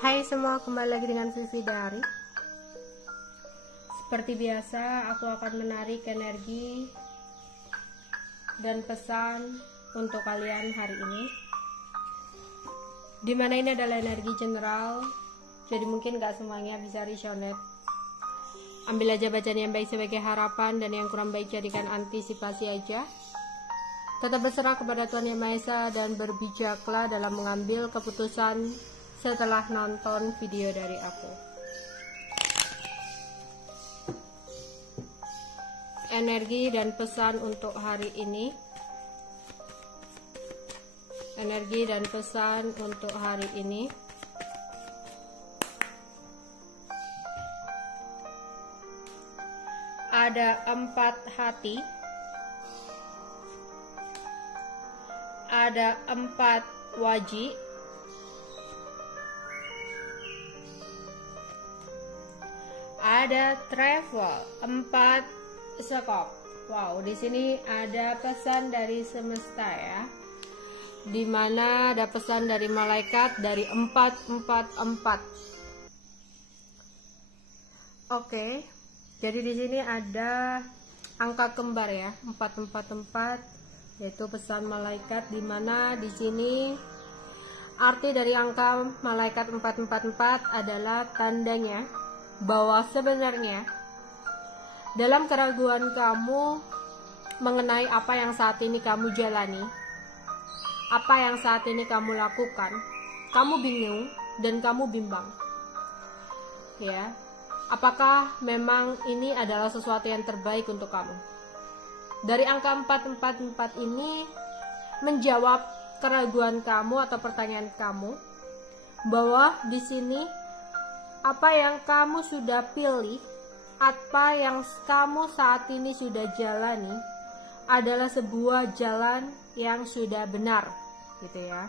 Hai semua, kembali lagi dengan Vivi Dari. Seperti biasa, aku akan menarik energi dan pesan untuk kalian hari ini. Dimana ini adalah energi general, jadi mungkin gak semuanya bisa resonate. Ambil aja bacaan yang baik sebagai harapan, dan yang kurang baik jadikan antisipasi aja. Tetap berserah kepada Tuhan Yang Maha Esa dan berbijaklah dalam mengambil keputusan setelah nonton video dari aku. Energi dan pesan untuk hari ini. Energi dan pesan untuk hari ini. Ada 4 hati. Ada 4 wajib. Ada travel, 4 sekop. Wow, di sini ada pesan dari semesta ya. Dimana ada pesan dari malaikat dari 444. Oke. Jadi di sini ada angka kembar ya, 444, yaitu pesan malaikat, dimana di sini arti dari angka malaikat 444 adalah tandanya bahwa sebenarnya dalam keraguan kamu mengenai apa yang saat ini kamu jalani, apa yang saat ini kamu lakukan, kamu bingung dan kamu bimbang. Ya, apakah memang ini adalah sesuatu yang terbaik untuk kamu? Dari angka 444 ini menjawab keraguan kamu atau pertanyaan kamu, bahwa di sini apa yang kamu sudah pilih, apa yang kamu saat ini sudah jalani adalah sebuah jalan yang sudah benar, gitu ya.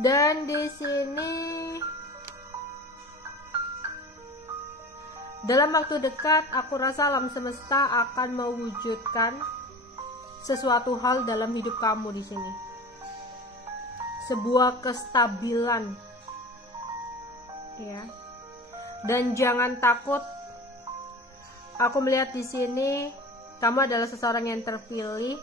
Dan di sini dalam waktu dekat aku rasa alam semesta akan mewujudkan sesuatu hal dalam hidup kamu di sini. Sebuah kestabilan. Ya. Dan jangan takut. Aku melihat di sini kamu adalah seseorang yang terpilih,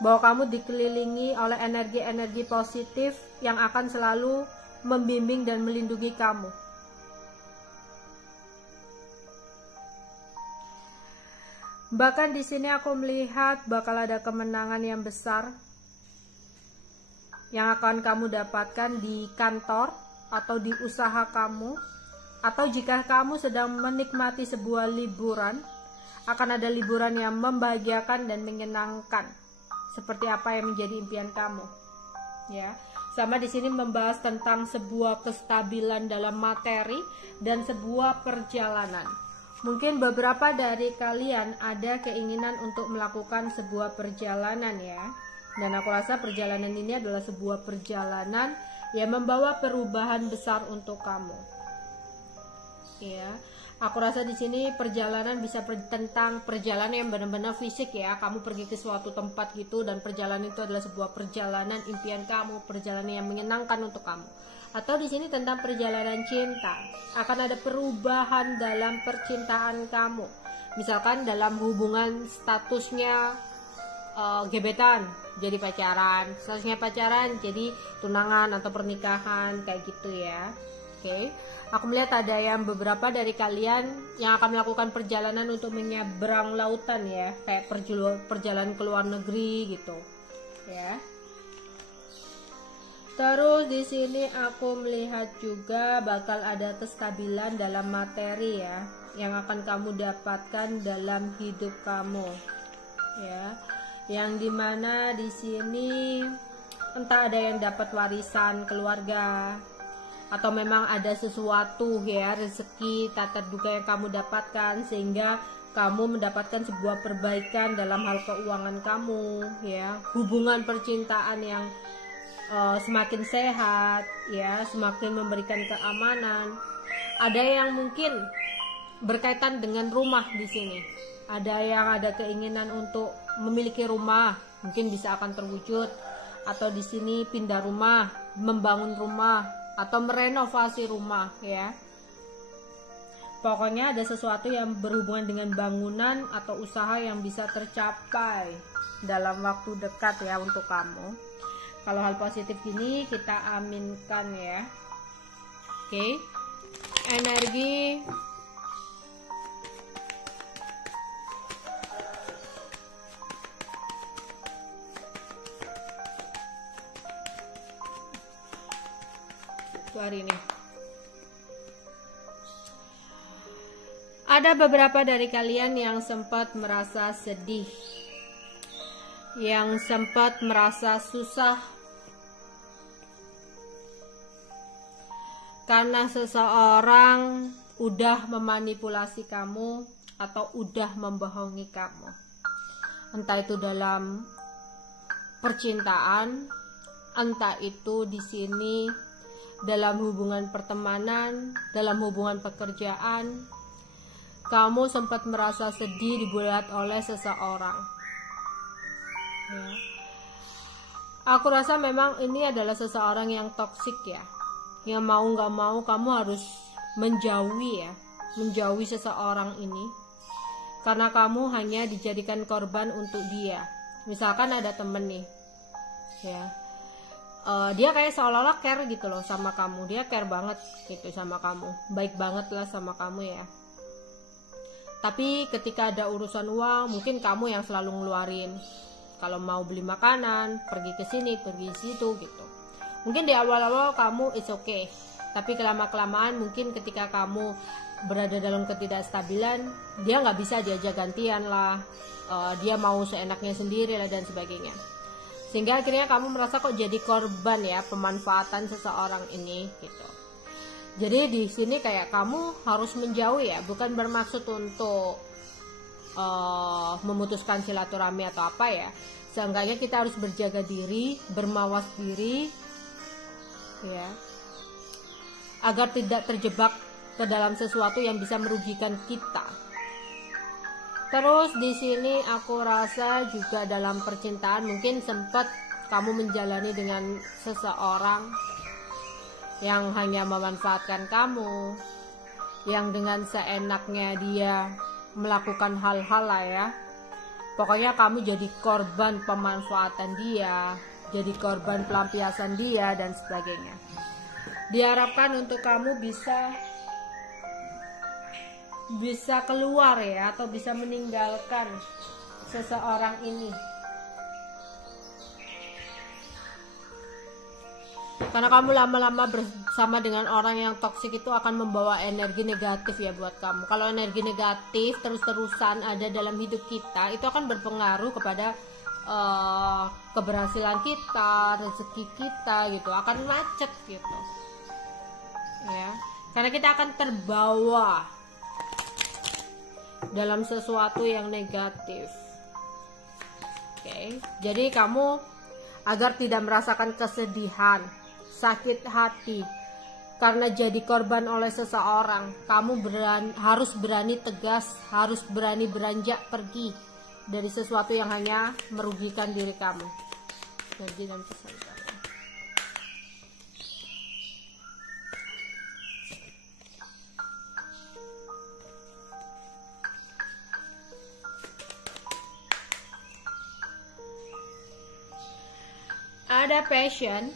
bahwa kamu dikelilingi oleh energi-energi positif yang akan selalu membimbing dan melindungi kamu. Bahkan di sini aku melihat bakal ada kemenangan yang besar yang akan kamu dapatkan di kantor atau di usaha kamu, atau jika kamu sedang menikmati sebuah liburan, akan ada liburan yang membahagiakan dan menyenangkan seperti apa yang menjadi impian kamu. Ya, sama di sini membahas tentang sebuah kestabilan dalam materi dan sebuah perjalanan. Mungkin beberapa dari kalian ada keinginan untuk melakukan sebuah perjalanan ya. Dan aku rasa perjalanan ini adalah sebuah perjalanan yang membawa perubahan besar untuk kamu. Ya, aku rasa di sini perjalanan bisa tentang perjalanan yang benar-benar fisik ya. Kamu pergi ke suatu tempat gitu, dan perjalanan itu adalah sebuah perjalanan impian kamu, perjalanan yang menyenangkan untuk kamu. Atau di sini tentang perjalanan cinta. Akan ada perubahan dalam percintaan kamu. Misalkan dalam hubungan statusnya gebetan jadi pacaran, statusnya pacaran jadi tunangan atau pernikahan, kayak gitu ya. Oke. Aku melihat ada yang beberapa dari kalian yang akan melakukan perjalanan untuk menyeberang lautan ya, kayak perjalanan ke luar negeri gitu ya. Terus di sini aku melihat juga bakal ada kestabilan dalam materi ya, yang akan kamu dapatkan dalam hidup kamu ya. Yang dimana di sini entah ada yang dapat warisan keluarga, atau memang ada sesuatu ya, rezeki tak terduga yang kamu dapatkan, sehingga kamu mendapatkan sebuah perbaikan dalam hal keuangan kamu ya. Hubungan percintaan yang semakin sehat ya, semakin memberikan keamanan. Ada yang mungkin berkaitan dengan rumah di sini. Ada yang ada keinginan untuk memiliki rumah, mungkin bisa akan terwujud. atau di sini pindah rumah, membangun rumah, atau merenovasi rumah ya. Pokoknya ada sesuatu yang berhubungan dengan bangunan atau usaha yang bisa tercapai dalam waktu dekat ya untuk kamu. Kalau hal positif gini kita aminkan ya. Oke. Energi hari ini. Ada beberapa dari kalian yang sempat merasa sedih, yang sempat merasa susah karena seseorang udah memanipulasi kamu atau udah membohongi kamu. Entah itu dalam percintaan, entah itu di sini dalam hubungan pertemanan, dalam hubungan pekerjaan, kamu sempat merasa sedih dibuat oleh seseorang. Ya. Aku rasa memang ini adalah seseorang yang toksik ya, yang mau nggak mau kamu harus menjauhi ya, menjauhi seseorang ini, karena kamu hanya dijadikan korban untuk dia. Misalkan ada temen nih, ya. Dia kayak seolah-olah care gitu loh sama kamu, dia care banget gitu sama kamu, baik banget lah sama kamu ya. Tapi ketika ada urusan uang, mungkin kamu yang selalu ngeluarin. Kalau mau beli makanan, pergi ke sini, pergi situ gitu. Mungkin di awal-awal kamu it's okay, tapi kelama-kelamaan mungkin ketika kamu berada dalam ketidakstabilan, dia nggak bisa diajak gantian lah, dia mau seenaknya sendiri lah dan sebagainya. Sehingga akhirnya kamu merasa kok jadi korban ya pemanfaatan seseorang ini gitu. Jadi di sini kayak kamu harus menjauh ya, bukan bermaksud untuk memutuskan silaturahmi atau apa ya. Seenggaknya kita harus berjaga diri, bermawas diri ya, agar tidak terjebak ke dalam sesuatu yang bisa merugikan kita. Terus di sini aku rasa juga dalam percintaan mungkin sempat kamu menjalani dengan seseorang yang hanya memanfaatkan kamu, yang dengan seenaknya dia melakukan hal-hal lah ya. Pokoknya kamu jadi korban pemanfaatan dia, jadi korban pelampiasan dia dan sebagainya. Diharapkan untuk kamu bisa keluar ya, atau bisa meninggalkan seseorang ini, karena kamu lama-lama bersama dengan orang yang toksik itu akan membawa energi negatif ya buat kamu. Kalau energi negatif terus-terusan ada dalam hidup kita, itu akan berpengaruh kepada keberhasilan kita, rezeki kita gitu, akan macet gitu ya, karena kita akan terbawa dalam sesuatu yang negatif. Oke. Jadi kamu agar tidak merasakan kesedihan, sakit hati karena jadi korban oleh seseorang, kamu harus berani tegas, harus berani beranjak pergi dari sesuatu yang hanya merugikan diri kamu. Energi dan pesan kamu. Ada passion,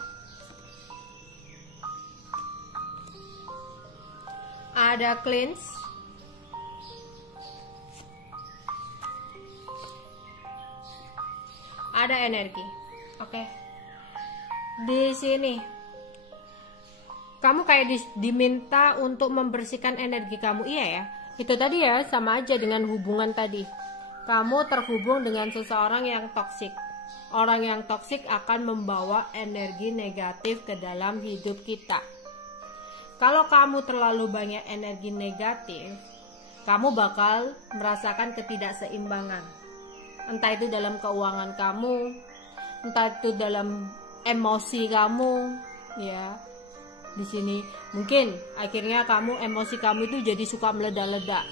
ada cleanse, ada energi. Oke. Di sini kamu kayak diminta untuk membersihkan energi kamu. Iya ya. Itu tadi ya, sama aja dengan hubungan tadi. Kamu terhubung dengan seseorang yang toksik. Orang yang toksik akan membawa energi negatif ke dalam hidup kita. Kalau kamu terlalu banyak energi negatif, kamu bakal merasakan ketidakseimbangan. Entah itu dalam keuangan kamu, entah itu dalam emosi kamu, ya. Di sini mungkin akhirnya emosi kamu itu jadi suka meledak-ledak,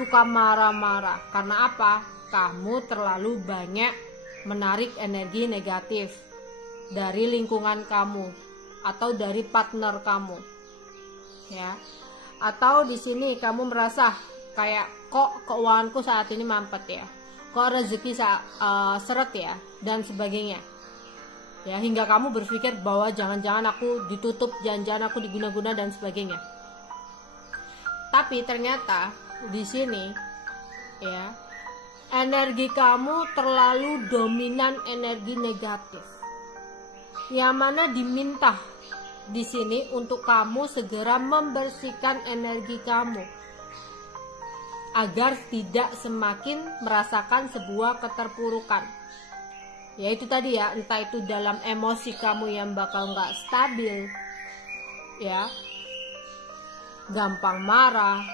suka marah-marah. Karena apa? Kamu terlalu banyak menarik energi negatif dari lingkungan kamu atau dari partner kamu, ya. Atau di sini kamu merasa kayak kok keuanganku saat ini mampet ya, kok rezeki seret ya, dan sebagainya. Ya, hingga kamu berpikir bahwa jangan-jangan aku ditutup, jangan-jangan aku diguna-guna dan sebagainya. Tapi ternyata di sini ya, energi kamu terlalu dominan energi negatif. Yang mana diminta di sini untuk kamu segera membersihkan energi kamu agar tidak semakin merasakan sebuah keterpurukan. Yaitu tadi ya, entah itu dalam emosi kamu yang bakal nggak stabil, ya, gampang marah,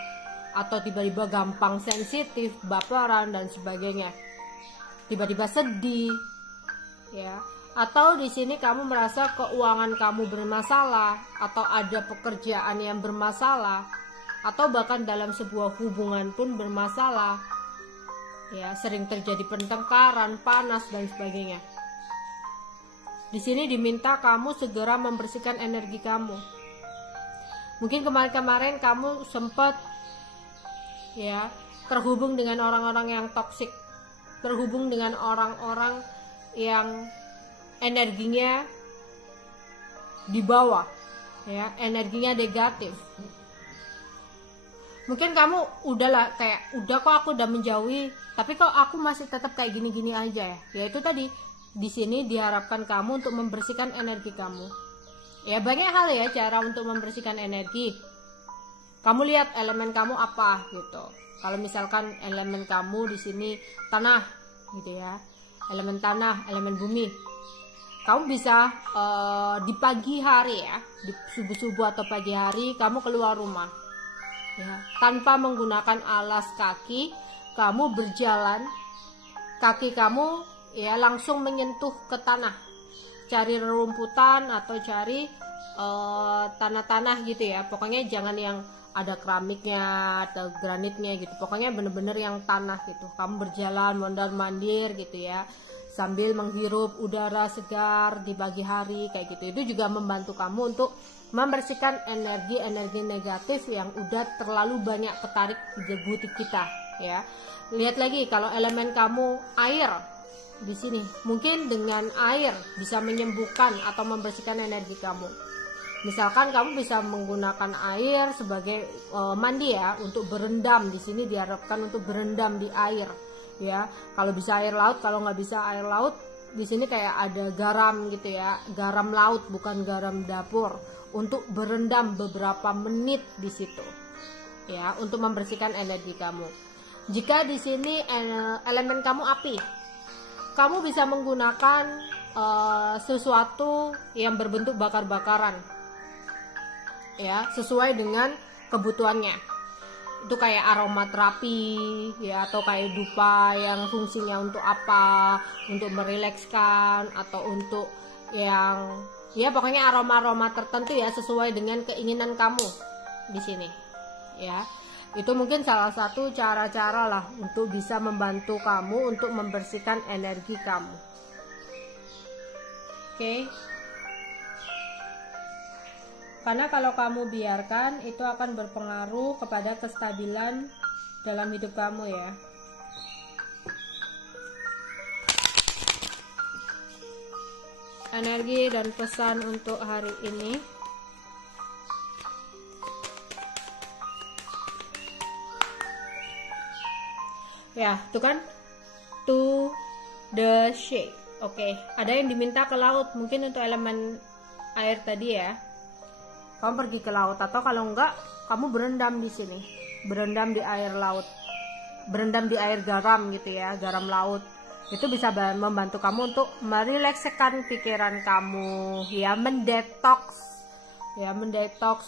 atau tiba-tiba gampang sensitif, baperan dan sebagainya, tiba-tiba sedih, ya. Atau di sini kamu merasa keuangan kamu bermasalah, atau ada pekerjaan yang bermasalah, atau bahkan dalam sebuah hubungan pun bermasalah. Ya, sering terjadi pertengkaran, panas dan sebagainya. Di sini diminta kamu segera membersihkan energi kamu. Mungkin kemarin-kemarin kamu sempat ya terhubung dengan orang-orang yang toksik, terhubung dengan orang-orang yang energinya di bawah, ya, energinya negatif. Mungkin kamu udahlah kayak udah kok aku udah menjauhi, tapi kok aku masih tetap kayak gini-gini aja ya. Yaitu tadi di sini diharapkan kamu untuk membersihkan energi kamu. Ya, banyak hal ya cara untuk membersihkan energi. Kamu lihat elemen kamu apa gitu. Kalau misalkan elemen kamu di sini tanah gitu ya. Elemen tanah, elemen bumi. Kamu bisa di pagi hari ya, di subuh-subuh atau pagi hari kamu keluar rumah. Ya, tanpa menggunakan alas kaki, kamu berjalan, kaki kamu ya langsung menyentuh ke tanah, cari rerumputan atau cari tanah-tanah gitu ya. Pokoknya jangan yang ada keramiknya atau granitnya gitu, pokoknya bener-bener yang tanah gitu. Kamu berjalan mondar-mandir gitu ya, sambil menghirup udara segar di pagi hari kayak gitu. Itu juga membantu kamu untuk membersihkan energi-energi negatif yang udah terlalu banyak ketarik di butik kita ya. Lihat lagi kalau elemen kamu air di sini, mungkin dengan air bisa menyembuhkan atau membersihkan energi kamu. Misalkan kamu bisa menggunakan air sebagai mandi ya, untuk berendam. Di sini diharapkan untuk berendam di air ya. Kalau bisa air laut, kalau nggak bisa air laut, di sini kayak ada garam gitu ya, garam laut bukan garam dapur, untuk berendam beberapa menit di situ ya, untuk membersihkan energi kamu. Jika di sini elemen kamu api, kamu bisa menggunakan sesuatu yang berbentuk bakar-bakaran ya, sesuai dengan kebutuhannya. Itu kayak aromaterapi ya, atau kayak dupa yang fungsinya untuk apa, untuk merilekskan, atau untuk yang ya pokoknya aroma-aroma tertentu ya, sesuai dengan keinginan kamu di sini ya. Itu mungkin salah satu cara-cara lah untuk bisa membantu kamu untuk membersihkan energi kamu. Oke. Karena kalau kamu biarkan, itu akan berpengaruh kepada kestabilan dalam hidup kamu ya. Energi dan pesan untuk hari ini. Ya, itu kan to the shake. Oke, ada yang diminta ke laut, mungkin untuk elemen air tadi ya. Kamu pergi ke laut, atau kalau enggak kamu berendam di sini, berendam di air laut, berendam di air garam gitu ya, garam laut. Itu bisa membantu kamu untuk merilekskan pikiran kamu ya, mendetoks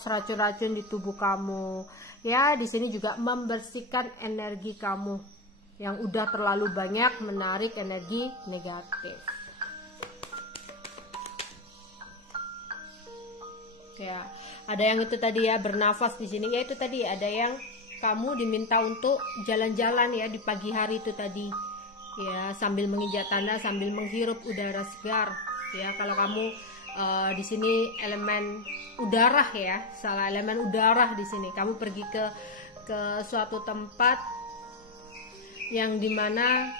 racun-racun di tubuh kamu ya. Di sini juga membersihkan energi kamu yang udah terlalu banyak menarik energi negatif ya. Ada yang itu tadi ya, bernafas di sini ya. Itu tadi ada yang kamu diminta untuk jalan-jalan ya di pagi hari itu tadi ya, sambil menginjak tanah, sambil menghirup udara segar ya. Kalau kamu di sini elemen udara ya, salah elemen udara di sini. Kamu pergi ke suatu tempat yang dimana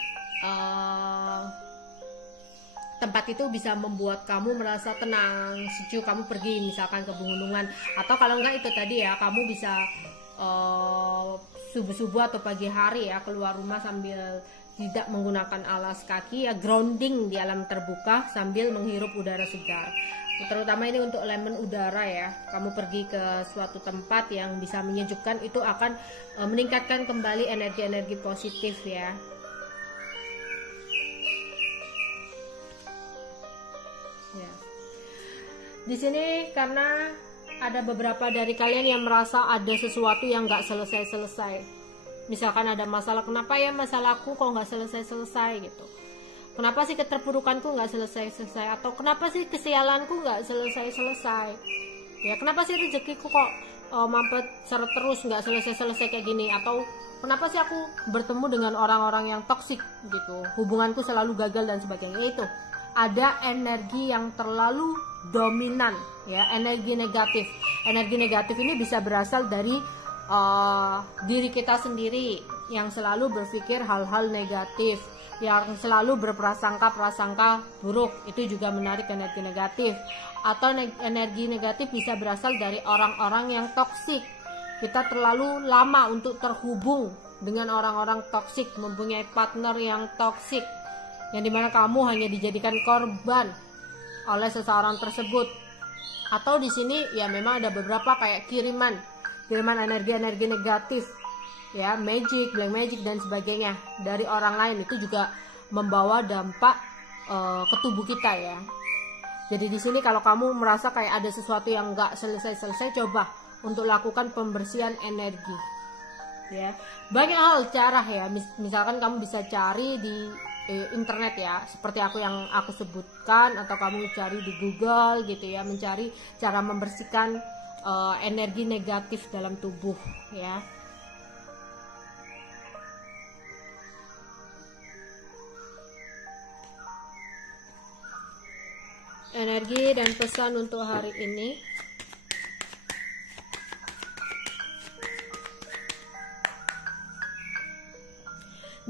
tempat itu bisa membuat kamu merasa tenang, sejuk. Kamu pergi misalkan ke pegunungan, atau kalau enggak itu tadi ya, kamu bisa subuh-subuh atau pagi hari ya keluar rumah sambil tidak menggunakan alas kaki ya, grounding di alam terbuka sambil menghirup udara segar. Terutama ini untuk elemen udara ya. Kamu pergi ke suatu tempat yang bisa menyejukkan, itu akan meningkatkan kembali energi-energi positif ya. Ya. Di sini karena ada beberapa dari kalian yang merasa ada sesuatu yang nggak selesai-selesai. Misalkan ada masalah, kenapa ya masalahku kok nggak selesai-selesai gitu. Kenapa sih keterpurukanku nggak selesai-selesai, atau kenapa sih kesialanku nggak selesai-selesai, ya kenapa sih rezekiku kok mampet seret terus nggak selesai-selesai kayak gini, atau kenapa sih aku bertemu dengan orang-orang yang toksik gitu, hubunganku selalu gagal dan sebagainya. Itu ada energi yang terlalu dominan ya, energi negatif. Energi negatif ini bisa berasal dari diri kita sendiri yang selalu berpikir hal-hal negatif, yang selalu berprasangka buruk, itu juga menarik energi negatif. Atau energi negatif bisa berasal dari orang-orang yang toksik. Kita terlalu lama untuk terhubung dengan orang-orang toksik, mempunyai partner yang toksik, yang dimana kamu hanya dijadikan korban oleh seseorang tersebut. Atau di sini ya memang ada beberapa kayak kiriman energi-energi negatif ya, magic, black magic dan sebagainya dari orang lain, itu juga membawa dampak ke tubuh kita ya. Jadi di sini kalau kamu merasa kayak ada sesuatu yang nggak selesai-selesai, coba untuk lakukan pembersihan energi ya. Banyak hal cara ya, misalkan kamu bisa cari di internet ya, seperti yang aku sebutkan, atau kamu cari di Google gitu ya, mencari cara membersihkan energi negatif dalam tubuh ya. Energi dan pesan untuk hari ini.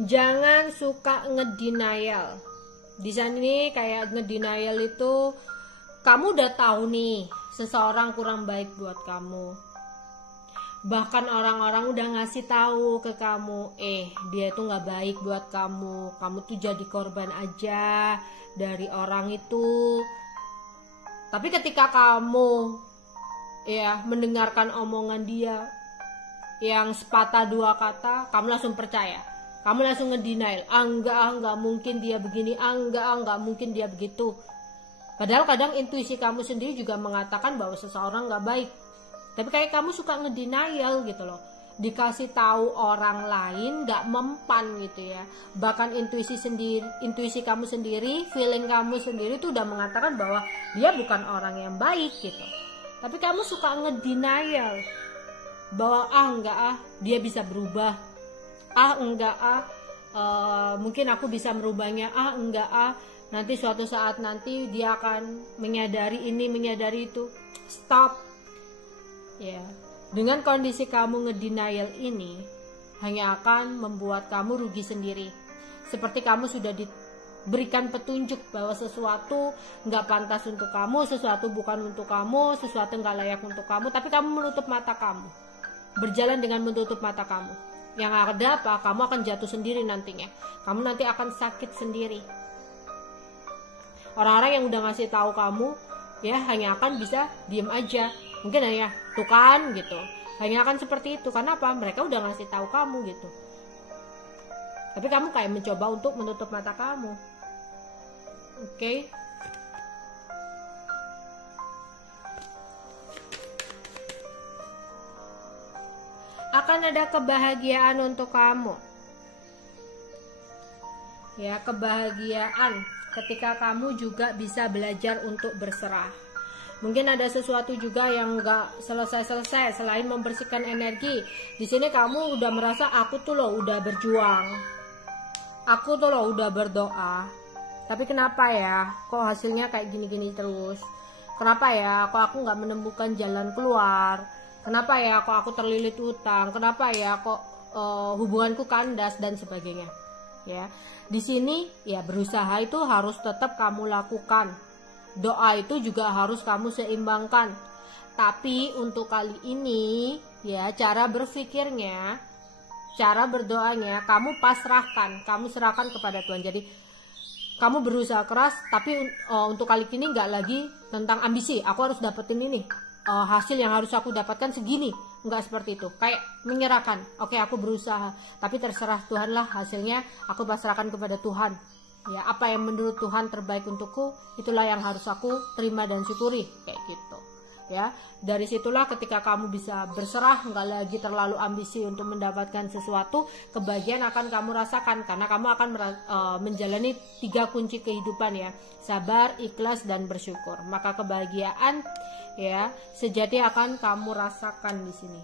Jangan suka ngedenial. Di sini kayak ngedenial itu kamu udah tahu nih seseorang kurang baik buat kamu. Bahkan orang-orang udah ngasih tahu ke kamu, dia itu nggak baik buat kamu. Kamu tuh jadi korban aja dari orang itu. Tapi ketika kamu ya mendengarkan omongan dia yang sepatah dua kata, kamu langsung percaya. Kamu langsung ngedenial, enggak mungkin dia begini, enggak mungkin dia begitu. Padahal kadang intuisi kamu sendiri juga mengatakan bahwa seseorang nggak baik, tapi kayak kamu suka ngedenial gitu loh. Dikasih tahu orang lain nggak mempan gitu ya. Bahkan intuisi kamu sendiri, feeling kamu sendiri tuh udah mengatakan bahwa dia bukan orang yang baik gitu. Tapi kamu suka ngedenial bahwa enggak dia bisa berubah. Mungkin aku bisa merubahnya. Nanti suatu saat nanti dia akan menyadari ini, menyadari itu. Stop ya. Dengan kondisi kamu ngedenial ini hanya akan membuat kamu rugi sendiri. Seperti kamu sudah diberikan petunjuk bahwa sesuatu nggak pantas untuk kamu, sesuatu bukan untuk kamu, sesuatu nggak layak untuk kamu, tapi kamu menutup mata kamu, berjalan dengan menutup mata kamu. Yang ada apa? Kamu akan jatuh sendiri nantinya. Kamu nanti akan sakit sendiri. Orang-orang yang udah ngasih tahu kamu ya hanya akan bisa diem aja. Mungkin hanya tuh kan gitu. Hanya akan seperti itu. Karena apa? Mereka udah ngasih tahu kamu gitu. Tapi kamu kayak mencoba untuk menutup mata kamu. Oke? Akan ada kebahagiaan untuk kamu. Ya, kebahagiaan ketika kamu juga bisa belajar untuk berserah. Mungkin ada sesuatu juga yang nggak selesai-selesai selain membersihkan energi. Di sini kamu udah merasa aku tuh loh udah berjuang, aku tuh loh udah berdoa, tapi kenapa ya kok hasilnya kayak gini-gini terus, kenapa ya kok aku nggak menemukan jalan keluar, kenapa ya kok aku terlilit utang, kenapa ya kok hubunganku kandas dan sebagainya. Ya, di sini ya berusaha itu harus tetap kamu lakukan. Doa itu juga harus kamu seimbangkan. Tapi untuk kali ini ya cara berpikirnya, cara berdoanya kamu pasrahkan, kamu serahkan kepada Tuhan. Jadi kamu berusaha keras, tapi untuk kali ini nggak lagi tentang ambisi. Aku harus dapetin ini, hasil yang harus aku dapatkan segini. Nggak seperti itu, kayak menyerahkan. Oke, aku berusaha, tapi terserah Tuhan lah hasilnya. Aku pasrahkan kepada Tuhan. Ya, apa yang menurut Tuhan terbaik untukku, itulah yang harus aku terima dan syukuri, kayak gitu. Ya, dari situlah ketika kamu bisa berserah, nggak lagi terlalu ambisi untuk mendapatkan sesuatu, kebahagiaan akan kamu rasakan karena kamu akan menjalani 3 kunci kehidupan ya: sabar, ikhlas, dan bersyukur. Maka kebahagiaan ya sejati akan kamu rasakan di sini.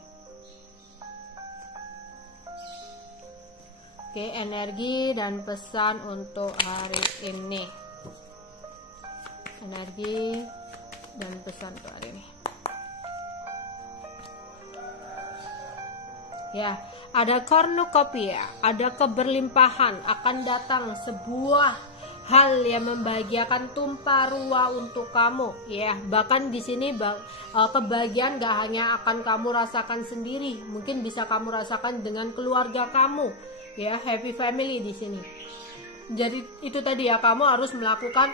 Oke, energi dan pesan untuk hari ini. Energi dan pesan untuk hari ini. Ya, ada cornucopia, ada keberlimpahan, akan datang sebuah hal yang membahagiakan tumpah ruah untuk kamu ya. Bahkan di sini kebahagiaan gak hanya akan kamu rasakan sendiri, mungkin bisa kamu rasakan dengan keluarga kamu ya, happy family di sini. Jadi itu tadi ya, kamu harus melakukan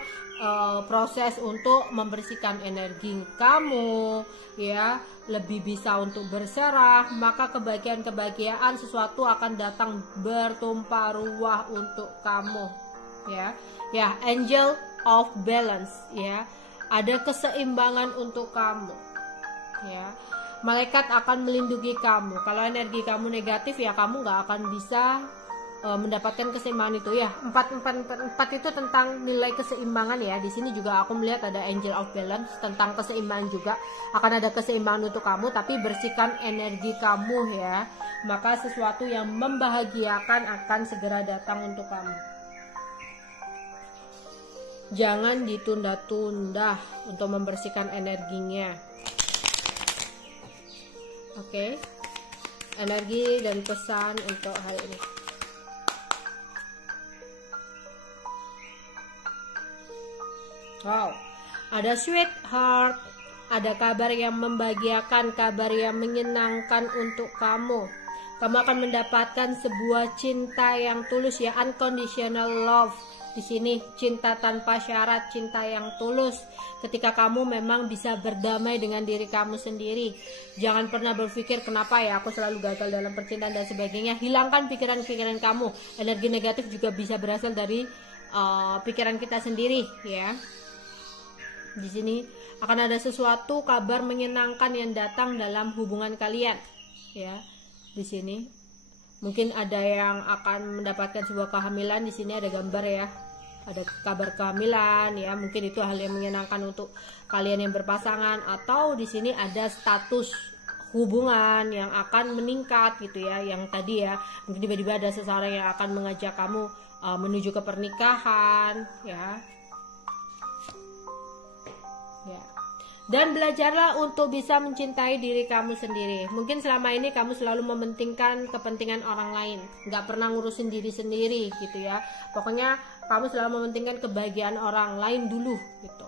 proses untuk membersihkan energi kamu ya, lebih bisa untuk berserah. Maka kebahagiaan sesuatu akan datang bertumpah ruah untuk kamu ya. Ya, angel of balance ya, ada keseimbangan untuk kamu ya. Malaikat akan melindungi kamu. Kalau energi kamu negatif ya kamu nggak akan bisa mendapatkan keseimbangan itu ya. 4 itu tentang nilai keseimbangan ya. Di sini juga aku melihat ada angel of balance tentang keseimbangan juga. Akan ada keseimbangan untuk kamu, tapi bersihkan energi kamu ya. Maka sesuatu yang membahagiakan akan segera datang untuk kamu. Jangan ditunda-tunda untuk membersihkan energinya. Oke. Energi dan pesan untuk hari ini. Wow, ada sweetheart, ada kabar yang membahagiakan, kabar yang menyenangkan untuk kamu. Kamu akan mendapatkan sebuah cinta yang tulus ya, unconditional love. Di sini cinta tanpa syarat, cinta yang tulus. Ketika kamu memang bisa berdamai dengan diri kamu sendiri. Jangan pernah berpikir kenapa ya aku selalu gagal dalam percintaan dan sebagainya. Hilangkan pikiran-pikiran kamu. Energi negatif juga bisa berasal dari pikiran kita sendiri ya. Di sini akan ada sesuatu kabar menyenangkan yang datang dalam hubungan kalian ya. Di sini mungkin ada yang akan mendapatkan sebuah kehamilan. Di sini ada gambar ya, ada kabar kehamilan ya. Mungkin itu hal yang menyenangkan untuk kalian yang berpasangan, atau di sini ada status hubungan yang akan meningkat gitu ya. Yang tadi ya, mungkin tiba-tiba ada seseorang yang akan mengajak kamu menuju ke pernikahan ya. Ya. Dan belajarlah untuk bisa mencintai diri kamu sendiri. Mungkin selama ini kamu selalu mementingkan kepentingan orang lain, nggak pernah ngurusin diri sendiri gitu ya. Pokoknya kamu selalu mementingkan kebahagiaan orang lain dulu gitu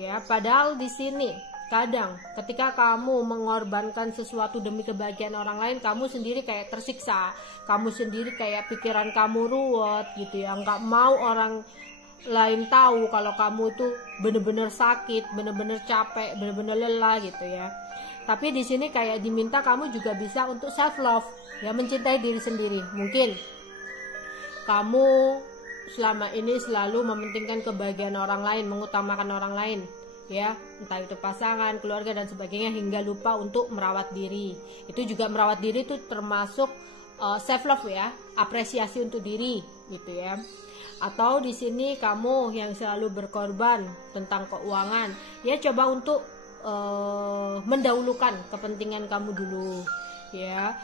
ya. Padahal di sini kadang ketika kamu mengorbankan sesuatu demi kebahagiaan orang lain, kamu sendiri kayak tersiksa, kamu sendiri kayak pikiran kamu ruwet gitu ya, nggak mau orang lain tahu kalau kamu itu bener-bener sakit, bener-bener capek, bener-bener lelah gitu ya. Tapi di sini kayak diminta kamu juga bisa untuk self love ya, mencintai diri sendiri. Mungkin kamu selama ini selalu mementingkan kebahagiaan orang lain, mengutamakan orang lain ya, entah itu pasangan, keluarga dan sebagainya, hingga lupa untuk merawat diri. Itu juga merawat diri itu termasuk self love ya, apresiasi untuk diri gitu ya. Atau di sini kamu yang selalu berkorban tentang keuangan ya, coba untuk mendahulukan kepentingan kamu dulu ya.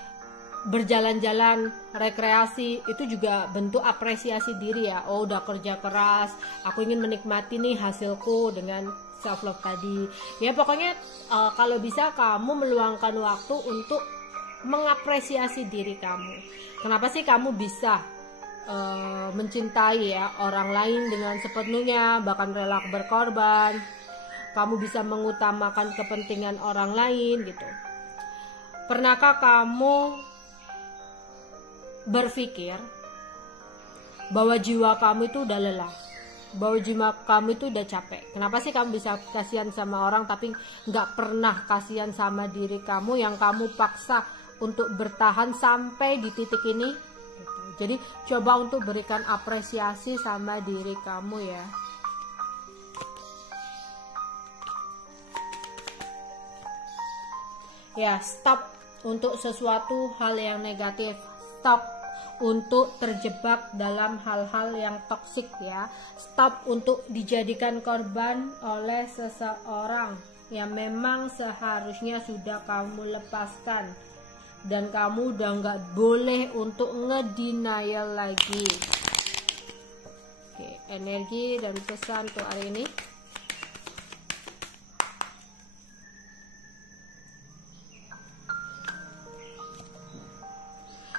berjalan-jalan, rekreasi, itu juga bentuk apresiasi diri ya. Oh, udah kerja keras, aku ingin menikmati nih hasilku dengan self love tadi. Ya pokoknya kalau bisa kamu meluangkan waktu untuk mengapresiasi diri kamu. Kenapa sih kamu bisa mencintai ya orang lain dengan sepenuhnya, bahkan rela berkorban? Kamu bisa mengutamakan kepentingan orang lain gitu. Pernahkah kamu berpikir bahwa jiwa kamu itu udah lelah, bahwa jiwa kamu itu udah capek? Kenapa sih kamu bisa kasihan sama orang tapi nggak pernah kasihan sama diri kamu yang kamu paksa untuk bertahan sampai di titik ini? Jadi coba untuk berikan apresiasi sama diri kamu ya. Ya, stop untuk sesuatu hal yang negatif. Stop untuk terjebak dalam hal-hal yang toksik ya. Stop untuk dijadikan korban oleh seseorang yang memang seharusnya sudah kamu lepaskan. Dan kamu udah nggak boleh untuk ngedenial lagi. Oke, energi dan pesan untuk hari ini.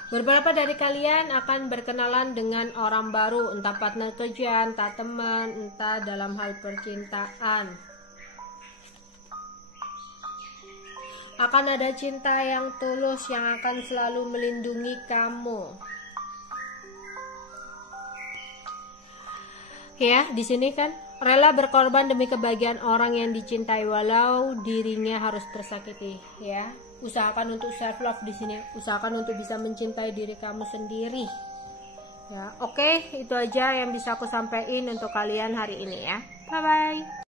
Beberapa dari kalian akan berkenalan dengan orang baru, entah partner kerja, entah teman, entah dalam hal percintaan. Akan ada cinta yang tulus yang akan selalu melindungi kamu. Ya, di sini kan rela berkorban demi kebahagiaan orang yang dicintai walau dirinya harus tersakiti, ya. Usahakan untuk self love di sini. Usahakan untuk bisa mencintai diri kamu sendiri. Ya, oke, itu aja yang bisa aku sampaikan untuk kalian hari ini ya. Bye bye.